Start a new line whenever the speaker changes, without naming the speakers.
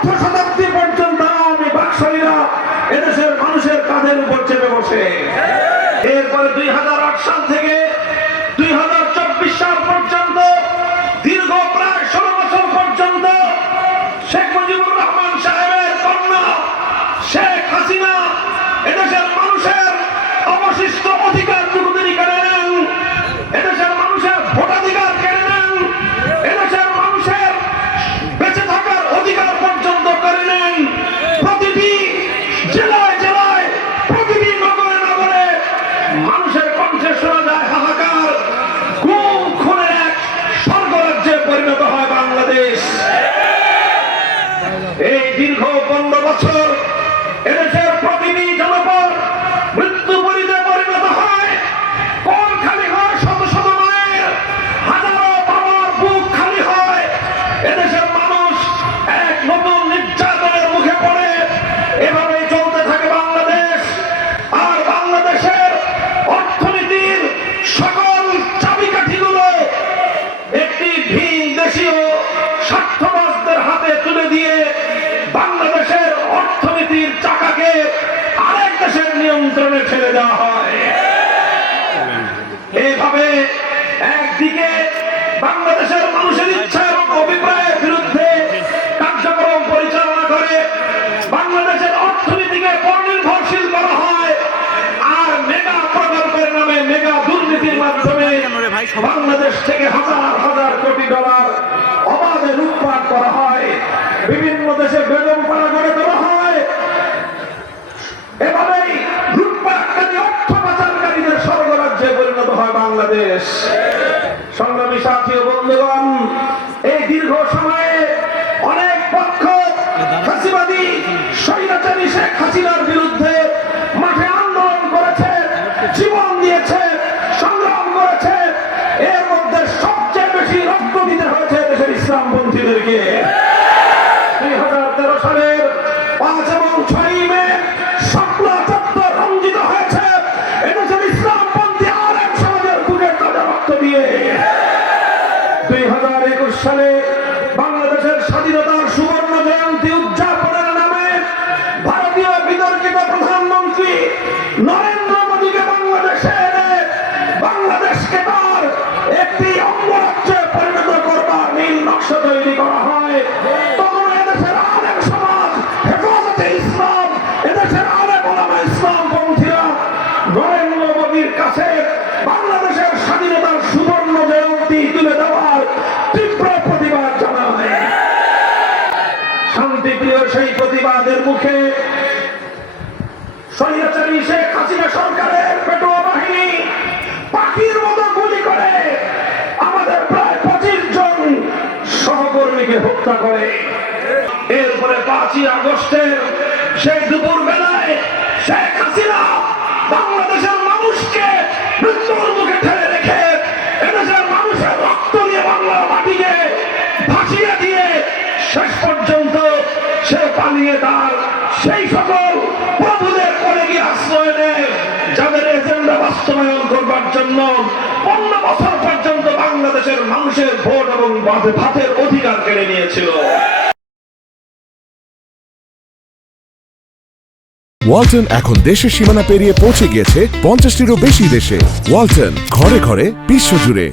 অর্ধ শতাব্দী পর্যন্ত আমি বাকশালীরা এদেশের মানুষের কাঁধের উপর চেপে বসে। এরপরে দুই হাজার আট সাল থেকে দুই হাজার চব্বিশ সাল পর্যন্ত, দীর্ঘ প্রায় ষোলো বছর পর্যন্ত শেখ মুজিবুর রহমান সাহেবের এই দীর্ঘ পনেরো বছর এদেশের এইভাবে একদিকে বাংলাদেশ। সংগ্রামী সাথী ও বন্ধুগণ, এই দীর্ঘ সময়ে অনেক পক্ষ ফাঁসিবাদী, স্বৈরাচারী শেখ হাসিনার বিরুদ্ধে মাঠে আন্দোলন করেছে, জীবন দিয়েছে, সংগ্রাম করেছে। এর মধ্যে সবচেয়ে বেশি রক্ত দিতে হয়েছে দেশের ইসলামপন্থীদেরকে। দুই হাজার তেরো সালের পাঁচ এবং ছয় মে তুলে দেওয়ার তীব্র প্রতিবাদ সেই প্রতিবাদের মুখে শেখ হাসিনা সরকারের বাহিনী। পাখির মতো গুলি করে আমাদের প্রায় পঁচিশ জন সহকর্মীকে হত্যা করে। এরপরে পাঁচই আগস্টের সেই দুপুর বেলায় তার সেই সকল প্রভুদের করে গিয়ে আশ্রয় নেয় যাদের এজেন্ডা বাস্তবায়ন করবার জন্য পনেরো বছর পর্যন্ত বাংলাদেশের মানুষের ভোট এবং ভাতের অধিকার কেড়ে নিয়েছিল।
ওয়ালটন এখন দেশের সীমানা পেরিয়ে পৌঁছে গিয়েছে পঞ্চাশটিরও বেশি দেশে। ওয়ালটন ঘরে ঘরে বিশ্বজুড়ে